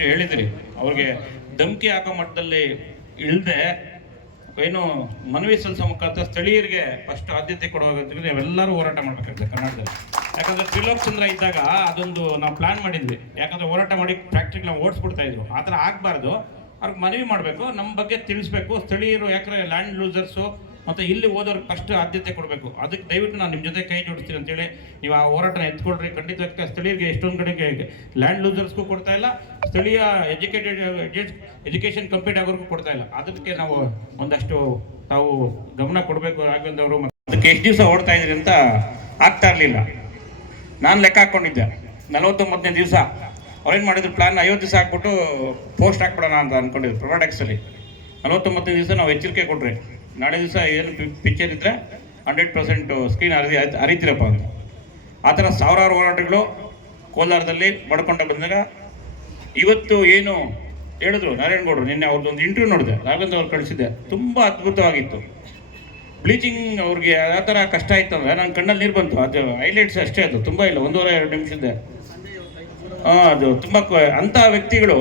ಹೇಳಿದ್ರಿ. ಅವ್ರಿಗೆ ಧಮ್ಕಿ ಹಾಕೋ ಮಟ್ಟದಲ್ಲಿ ಇಳ್ದೆ ಏನು ಮನವಿ ಸಲ್ಲಿಸೋ ಮುಖಾಂತರ ಸ್ಥಳೀಯರಿಗೆ ಫಸ್ಟ್ ಆದ್ಯತೆ ಕೊಡುವಾಗ ನಾವೆಲ್ಲರೂ ಹೋರಾಟ ಮಾಡಬೇಕಾಗುತ್ತೆ ಕರ್ನಾಟಕದಲ್ಲಿ. ಯಾಕಂದ್ರೆ ತ್ರಿಲೋಕ್ ಚಂದ್ರ ಇದ್ದಾಗ ಅದೊಂದು ನಾವು ಪ್ಲಾನ್ ಮಾಡಿದ್ವಿ. ಯಾಕಂದ್ರೆ ಹೋರಾಟ ಮಾಡಿ ಫ್ಯಾಕ್ಟ್ರಿಗೆ ನಾವು ಓಡಿಸ್ಬಿಡ್ತಾ ಇದ್ರು. ಆ ಥರ ಆಗಬಾರ್ದು. ಅವ್ರಿಗೆ ಮನವಿ ಮಾಡಬೇಕು. ನಮ್ಮ ಬಗ್ಗೆ ತಿಳಿಸ್ಬೇಕು. ಸ್ಥಳೀಯರು ಯಾಕಂದ್ರೆ ಲ್ಯಾಂಡ್ ಲೂಸರ್ಸು ಮತ್ತು ಇಲ್ಲಿ ಓದೋರ್ಗೆ ಫಸ್ಟ್ ಆದ್ಯತೆ ಕೊಡಬೇಕು. ಅದಕ್ಕೆ ದಯವಿಟ್ಟು ನಾನು ನಿಮ್ಮ ಜೊತೆ ಕೈ ಜೋಡಿಸ್ತೀನಿ ಅಂತೇಳಿ ನೀವು ಆ ಹೋರಾಟನ ಎತ್ಕೊಳ್ರಿ. ಖಂಡಿತ ಸ್ಥಳೀಯರಿಗೆ ಎಷ್ಟೊಂದು ಕಡೆಗೆ ಲ್ಯಾಂಡ್ ಲೂಸರ್ಸ್ಗೂ ಕೊಡ್ತಾ ಇಲ್ಲ, ಸ್ಥಳೀಯ ಎಜುಕೇಟೆಡ್ ಎಜುಕೇಷನ್ ಕಂಪ್ಲೀಟ್ ಆಗೋರ್ಗೂ ಕೊಡ್ತಾ ಇಲ್ಲ. ಅದಕ್ಕೆ ನಾವು ಒಂದಷ್ಟು ತಾವು ಗಮನ ಕೊಡಬೇಕು ರಾಘವೇಂದ್ರ ಮತ್ತು ಅದಕ್ಕೆ ಎಷ್ಟು ದಿವಸ ಓಡ್ತಾ ಇದ್ರಿ ಅಂತ ಆಗ್ತಾ ಇರಲಿಲ್ಲ. ನಾನು ಲೆಕ್ಕ ಹಾಕ್ಕೊಂಡಿದ್ದೆ ನಲವತ್ತೊಂಬತ್ತನೇ ದಿವಸ. ಅವ್ರೇನು ಮಾಡಿದ್ರು? ಪ್ಲಾನ್ ಐವತ್ತು ದಿವಸ ಹಾಕ್ಬಿಟ್ಟು ಪೋಸ್ಟ್ ಹಾಕ್ಬಿಡೋಣ ಅಂತ ಅಂದ್ಕೊಂಡಿದ್ರು ಪ್ರೊಡಕ್ಟ್ಸಲ್ಲಿ ನಲವತ್ತೊಂಬತ್ತನೇ ದಿವಸ ನಾವು ಎಚ್ಚರಿಕೆ ಕೊಟ್ರಿ. ನಾಳೆ ದಿವಸ ಏನು ಪಿಕ್ಚರ್ ಇದ್ದರೆ ಹಂಡ್ರೆಡ್ ಪರ್ಸೆಂಟು ಸ್ಕ್ರೀನ್ ಅರಿ ಹರಿತೀರಪ್ಪ ಅಂತ ಆ ಥರ ಸಾವಿರಾರು ಹೋರಾಟಗಳು ಕೋಲಾರದಲ್ಲಿ ಮಾಡ್ಕೊಂಡು ಬಂದಾಗ ಇವತ್ತು ಏನು ಹೇಳಿದ್ರು ನಾರಾಯಣಗೌಡರು ನಿನ್ನೆ ಅವ್ರದ್ದೊಂದು ಇಂಟರ್ವ್ಯೂ ನೋಡಿದೆ, ರಾಘವೇಂದ್ರ ಅವ್ರು ಕಳಿಸಿದ್ದೆ. ತುಂಬ ಅದ್ಭುತವಾಗಿತ್ತು. ಬ್ಲೀಚಿಂಗ್ ಅವ್ರಿಗೆ ಯಾವ ಥರ ಕಷ್ಟ ಆಯ್ತು ನನ್ನ ಕಣ್ಣಲ್ಲಿ ನೀರು ಬಂತು. ಅದು ಹೈಲೈಟ್ಸ್ ಅಷ್ಟೇ ಅದು, ತುಂಬ ಇಲ್ಲ, ಒಂದೂವರೆ, ಎರಡು ನಿಮಿಷದ ಹಾಂ, ಅದು ತುಂಬ ಅಂಥ ವ್ಯಕ್ತಿಗಳು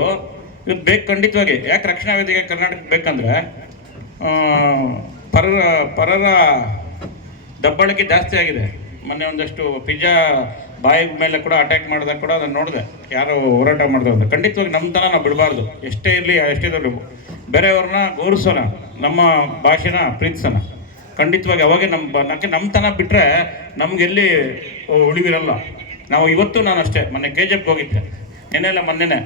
ಇವತ್ತು ಬೇಕು ಖಂಡಿತವಾಗಿ. ಯಾಕೆ ರಕ್ಷಣಾ ವೇದಿಕೆ ಕರ್ನಾಟಕ ಬೇಕಂದ್ರೆ ಪರರ ಪರರ ದಬ್ಬಾಳಿಕೆ ಜಾಸ್ತಿ ಆಗಿದೆ. ಮೊನ್ನೆ ಒಂದಷ್ಟು ಪಿಜ್ಜಾ ಬಾಯಿ ಮೇಲೆ ಕೂಡ ಅಟ್ಯಾಕ್ ಮಾಡಿದಾಗ ಕೂಡ ಅದನ್ನು ನೋಡಿದೆ. ಯಾರು ಹೋರಾಟ ಮಾಡಿದ್ರು ಅಂತ. ಖಂಡಿತವಾಗಿ ನಮ್ಮ ತನ ನಾವು ಬಿಡಬಾರ್ದು. ಎಷ್ಟೇ ಇರಲಿ, ಎಷ್ಟೇ ದೊಡ್ಡ ಬೇರೆಯವ್ರನ್ನ ಗೌರವಿಸೋಣ. ನಮ್ಮ ಭಾಷೆನ ಪ್ರೀತಿಸೋಣ. ಖಂಡಿತವಾಗಿ ಅವಾಗೆ ನಮ್ಮ ಯಾಕೆ ನಮ್ಮ ತನ ಬಿಟ್ಟರೆ ನಮಗೆಲ್ಲಿ ಉಳಿವಿರಲ್ಲ. ನಾವು ಇವತ್ತು ನಾನು ಅಷ್ಟೇ. ಮೊನ್ನೆ ಕೆ ಜಿ ಎಫ್ಗೆ ಹೋಗಿದ್ದೆ. ನೆನೆಲ್ಲ ಮೊನ್ನೆನೆ.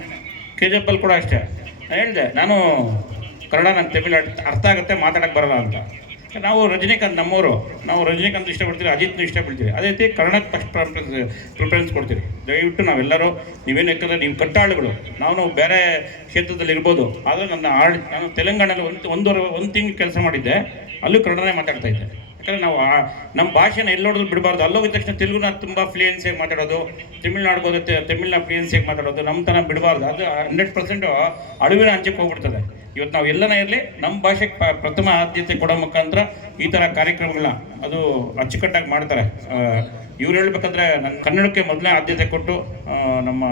ಕೆ ಜಿ ಎಫಲ್ಲಿ ಕೂಡ ಅಷ್ಟೇ. ಹೇಳಿದೆ, ನಾನು ಕನ್ನಡ ನಂಗೆ ತಮಿಳು ಅರ್ಥ- ಆಗುತ್ತೆ ಮಾತಾಡಕ್ಕೆ ಬರಲ್ಲ ಅಂತ. ನಾವು ರಜನಿಕಾಂತ್ ನಮ್ಮವರು, ನಾವು ರಜನಿಕಾಂತ್ ಇಷ್ಟಪಡ್ತೀವಿ, ಅಜಿತ್ನು ಇಷ್ಟಪಡ್ತೀವಿ. ಅದೇ ರೀತಿ ಕನ್ನಡಕ್ಕೆ ಫಸ್ಟ್ ಪ್ರಿಫರೆನ್ಸ್ ಪ್ರಿಫರೆನ್ಸ್ ಕೊಡ್ತೀವಿ. ದಯವಿಟ್ಟು ನಾವೆಲ್ಲರೂ ನೀವೇನು ಯಾಕಂದರೆ ನೀವು ಕಟ್ಟಾಳುಗಳು, ನಾವು ನಾವು ಬೇರೆ ಕ್ಷೇತ್ರದಲ್ಲಿ ಇರ್ಬೋದು. ಆದರೆ ನನ್ನ ಆಳ್, ನಾನು ತೆಲಂಗಾಣದಲ್ಲಿ ಒಂದು, ಒಂದೂವರೆ, ಒಂದು ತಿಂಗಳು ಕೆಲಸ ಮಾಡಿದ್ದೆ, ಅಲ್ಲೂ ಕನ್ನಡನೇ ಮಾತಾಡ್ತಾ ಇದ್ದೆ. ಯಾಕಂದರೆ ನಾವು ನಮ್ಮ ಭಾಷೆನ ಎಲ್ಲೋಡಿದ್ರು ಬಿಡಬಾರ್ದು. ಅಲ್ಲೋಗಿದ ತಕ್ಷಣ ತೆಲುಗುನ ತುಂಬ ಫ್ಲೂಯೆನ್ಸಿಯಾಗಿ ಮಾತಾಡೋದು, ತಮಿಳ್ನಾಡಿಗೆ ಹೋಗುತ್ತೆ ತಮಿಳ್ನ ಫ್ಲೂಯೆನ್ಸಿಯಾಗಿ ಮಾತಾಡೋದು ನಮ್ಮ ಥರ ಬಿಡಬಾರ್ದು. ಅದು ಹಂಡ್ರೆಡ್ ಪರ್ಸೆಂಟು ಅಳುವಿನ ಅಂಚಕ್ಕೆ ಹೋಗ್ಬಿಡ್ತದೆ. ಇವತ್ತು ನಾವು ಎಲ್ಲನೇ ಇರಲಿ ನಮ್ಮ ಭಾಷೆಗೆ ಪ್ರಥಮ ಆದ್ಯತೆ ಕೊಡೋ ಮುಖಾಂತರ ಈ ಥರ ಕಾರ್ಯಕ್ರಮಗಳನ್ನ ಅದು ಅಚ್ಚುಕಟ್ಟಾಗಿ ಮಾಡ್ತಾರೆ. ಇವ್ರು ಹೇಳ್ಬೇಕಂದ್ರೆ ನನ್ನ ಕನ್ನಡಕ್ಕೆ ಮೊದಲನೇ ಆದ್ಯತೆ ಕೊಟ್ಟು ನಮ್ಮ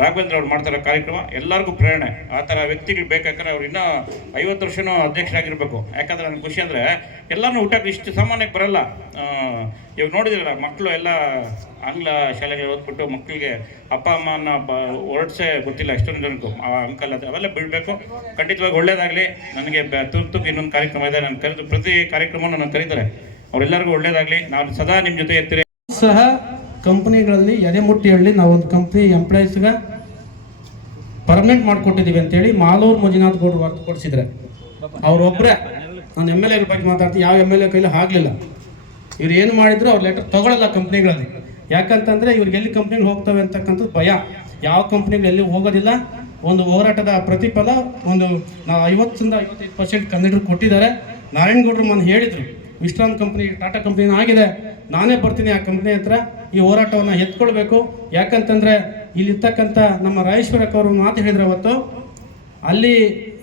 ರಾಘವೇಂದ್ರ ಅವ್ರು ಮಾಡ್ತಾರೆ ಕಾರ್ಯಕ್ರಮ ಎಲ್ಲರಿಗೂ ಪ್ರೇರಣೆ. ಆ ಥರ ವ್ಯಕ್ತಿಗಳು ಬೇಕಾದ್ರೆ ಅವ್ರು ಇನ್ನೂ ಐವತ್ತು ವರ್ಷನೂ ಅಧ್ಯಕ್ಷರಾಗಿರ್ಬೇಕು. ಯಾಕಂದ್ರೆ ನನಗೆ ಖುಷಿ ಅಂದರೆ ಎಲ್ಲನೂ ಊಟಕ್ಕೆ ಇಷ್ಟು ಸಾಮಾನ್ಯಕ್ಕೆ ಬರಲ್ಲ. ಇವಾಗ ನೋಡಿದಿರಲ್ಲ ಮಕ್ಕಳು ಎಲ್ಲ ಆಂಗ್ಲ ಶಾಲೆಗೆ ಓದ್ಬಿಟ್ಟು ಮಕ್ಕಳಿಗೆ ಅಪ್ಪ ಅಮ್ಮನ ಬ ಹೊರಡ್ಸೇ ಗೊತ್ತಿಲ್ಲ ಎಷ್ಟೊಂದು ಜನಕ್ಕೂ. ಆ ಅಂಕಲ್ ಅದು ಅವೆಲ್ಲ ಬಿಡಬೇಕು. ಖಂಡಿತವಾಗಿ ಒಳ್ಳೇದಾಗಲಿ. ನನಗೆ ತುರ್ತು ಇನ್ನೊಂದು ಕಾರ್ಯಕ್ರಮ ಇದೆ. ನಾನು ಕರೆದು ಪ್ರತಿ ಕಾರ್ಯಕ್ರಮವನ್ನು ನಾನು ಕರೀತಾರೆ. ಅವರೆಲ್ಲರಿಗೂ ಒಳ್ಳೇದಾಗಲಿ. ನಾನು ಸದಾ ನಿಮ್ಮ ಜೊತೆ ಇರ್ತೀನಿ. ಸಹ ಕಂಪ್ನಿಗಳಲ್ಲಿ ಎದೆಮುಟ್ಟಿ ಹೇಳಿ ನಾವು ಒಂದು ಕಂಪ್ನಿ ಎಂಪ್ಲಾಯೀಸ್ಗೆ ಪರ್ಮನೆಂಟ್ ಮಾಡಿಕೊಟ್ಟಿದ್ದೀವಿ ಅಂತೇಳಿ ಮಾಲೂರು ಮಂಜುನಾಥ್ ಗೌಡ್ರು ವರ್ತು ಕೊಡಿಸಿದ್ರೆ. ಅವರೊಬ್ಬರೇ ನಾನು ಎಂ ಎಲ್ ಎಗಳ ಬಗ್ಗೆ ಮಾತಾಡ್ತೀನಿ. ಯಾವ ಎಂ ಎಲ್ ಎ ಕೈಲಿ ಆಗಲಿಲ್ಲ. ಇವ್ರು ಏನು ಮಾಡಿದ್ರು ಅವ್ರು ಲೆಟರ್ ತಗೊಳ್ಳಲ್ಲ ಕಂಪ್ನಿಗಳಲ್ಲಿ. ಯಾಕಂತಂದ್ರೆ ಇವ್ರಿಗೆ ಎಲ್ಲಿ ಕಂಪ್ನಿಗಳು ಹೋಗ್ತವೆ ಅಂತಕ್ಕಂಥದ್ದು ಭಯ. ಯಾವ ಕಂಪ್ನಿಗಳು ಎಲ್ಲಿ ಹೋಗೋದಿಲ್ಲ. ಒಂದು ಹೋರಾಟದ ಪ್ರತಿಫಲ ಒಂದು ನಾವು ಐವತ್ತರಿಂದ ಐವತ್ತೈದು ಪರ್ಸೆಂಟ್ ಕನ್ನಡರು ಕೊಟ್ಟಿದ್ದಾರೆ. ನಾರಾಯಣಗೌಡರು ಮನ ಹೇಳಿದ್ರು. ವಿಶ್ರಾಮ್ ಕಂಪ್ನಿ, ಟಾಟಾ ಕಂಪ್ನಿ ಆಗಿದೆ. ನಾನೇ ಬರ್ತೀನಿ ಆ ಕಂಪ್ನಿ ಹತ್ರ ಈ ಹೋರಾಟವನ್ನು ಎತ್ಕೊಳ್ಬೇಕು. ಯಾಕಂತಂದ್ರೆ ಇಲ್ಲಿರ್ತಕ್ಕಂಥ ನಮ್ಮ ರಾಯೇಶ್ವರಕ್ಕೆ ಅವರು ಮಾತು ಹೇಳಿದ್ರು ಅವತ್ತು. ಅಲ್ಲಿ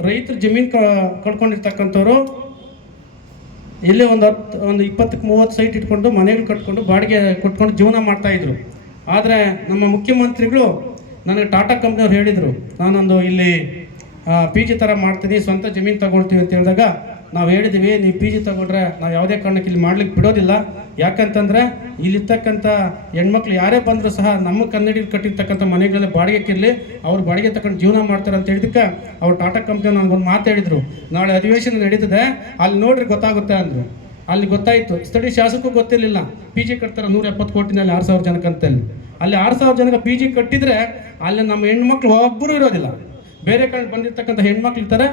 ರೈತರು ಜಮೀನು ಕಳ್ಕೊಂಡಿರ್ತಕ್ಕಂಥವ್ರು ಇಲ್ಲಿ ಒಂದು ಹತ್ತು ಒಂದು ಇಪ್ಪತ್ತಕ್ಕೆ ಮೂವತ್ತು ಸೈಟ್ ಇಟ್ಕೊಂಡು ಮನೆಗಳು ಕಟ್ಕೊಂಡು ಬಾಡಿಗೆ ಕೊಟ್ಕೊಂಡು ಜೀವನ ಮಾಡ್ತಾಯಿದ್ರು ಆದರೆ ನಮ್ಮ ಮುಖ್ಯಮಂತ್ರಿಗಳು ನನಗೆ ಟಾಟಾ ಕಂಪ್ನಿಯವ್ರು ಹೇಳಿದರು, ನಾನೊಂದು ಇಲ್ಲಿ ಪಿ ಜಿ ಥರ ಮಾಡ್ತೀನಿ, ಸ್ವಂತ ಜಮೀನು ತಗೊಳ್ತೀವಿ ಅಂತ ಹೇಳಿದಾಗ ನಾವು ಹೇಳಿದ್ದೀವಿ ನೀವು ಪಿ ಜಿ ತಗೊಂಡ್ರೆ ನಾವು ಯಾವುದೇ ಕಾರಣಕ್ಕೆ ಇಲ್ಲಿ ಮಾಡ್ಲಿಕ್ಕೆ ಬಿಡೋದಿಲ್ಲ. ಯಾಕಂತಂದ್ರೆ ಇಲ್ಲಿರ್ತಕ್ಕಂಥ ಹೆಣ್ಮಕ್ಳು ಯಾರೇ ಬಂದರೂ ಸಹ ನಮ್ಮ ಕನ್ನಡಿಗೆ ಕಟ್ಟಿರ್ತಕ್ಕಂಥ ಮನೆಗಳಲ್ಲಿ ಬಾಡಿಗೆಕ್ಕಿರಲಿ ಅವ್ರು ಬಾಡಿಗೆ ತಗೊಂಡು ಜೀವನ ಮಾಡ್ತಾರೆ ಅಂತ ಹೇಳಿದಕ್ಕೆ ಅವ್ರು ಟಾಟಾ ಕಂಪ್ನಿ ನಾನು ಮಾತು ಹೇಳಿದ್ರು. ನಾಳೆ ಅಧಿವೇಶನ ನಡೀತದೆ, ಅಲ್ಲಿ ನೋಡ್ರಿ ಗೊತ್ತಾಗುತ್ತೆ ಅಂದರು. ಅಲ್ಲಿ ಗೊತ್ತಾಯಿತು, ಸ್ಥಳೀಯ ಶಾಸಕರು ಗೊತ್ತಿರಲಿಲ್ಲ. ಪಿ ಜಿ ಕಟ್ತಾರೆ ನೂರ ಎಪ್ಪತ್ತು ಕೋಟಿನಲ್ಲಿ ಆರು ಸಾವಿರ ಜನಕ್ಕಂತಲ್ಲಿ ಅಲ್ಲಿ ಆರು ಸಾವಿರ ಜನಕ್ಕೆ ಪಿ ಜಿ ಕಟ್ಟಿದರೆ ಅಲ್ಲಿ ನಮ್ಮ ಹೆಣ್ಮಕ್ಳು ಒಬ್ಬರು ಇರೋದಿಲ್ಲ. ಬೇರೆ ಕಡೆ ಬಂದಿರ್ತಕ್ಕಂಥ ಹೆಣ್ಮಕ್ಳು ಇರ್ತಾರೆ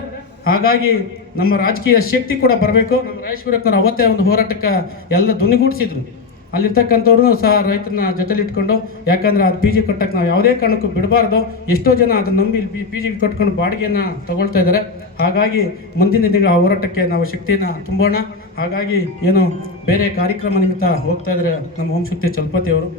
ಹಾಗಾಗಿ ನಮ್ಮ ರಾಜಕೀಯ ಶಕ್ತಿ ಕೂಡ ಬರಬೇಕು. ನಮ್ಮ ರಾಜೇಶ್ವರಕ್ಕವ್ರು ಅವತ್ತೇ ಒಂದು ಹೋರಾಟಕ್ಕೆ ಎಲ್ಲ ಧ್ವನಿಗೂಡಿಸಿದ್ರು ಅಲ್ಲಿರ್ತಕ್ಕಂಥವ್ರು ಸಹ ರೈತರನ್ನ ಜೊತೆಲಿ ಇಟ್ಕೊಂಡು, ಯಾಕಂದ್ರೆ ಅದು ಪಿ ಜಿ ಕಟ್ಟಕ್ಕೆ ನಾವು ಯಾವುದೇ ಕಾರಣಕ್ಕೂ ಬಿಡಬಾರ್ದು. ಎಷ್ಟೋ ಜನ ಅದನ್ನ ನಂಬಿ ಪಿ ಜಿ ಕಟ್ಕೊಂಡು ಬಾಡಿಗೆಯನ್ನು ತಗೊಳ್ತಾ ಇದ್ದಾರೆ. ಹಾಗಾಗಿ ಮುಂದಿನ ದಿನಗಳ ಹೋರಾಟಕ್ಕೆ ನಾವು ಶಕ್ತಿಯನ್ನು ತುಂಬೋಣ. ಹಾಗಾಗಿ ಏನು ಬೇರೆ ಕಾರ್ಯಕ್ರಮ ನಿಮಿತ್ತ ಹೋಗ್ತಾ ಇದ್ದಾರೆ ನಮ್ಮ ಓಂ ಶಕ್ತಿ ಚಲಪತಿ ಅವರು.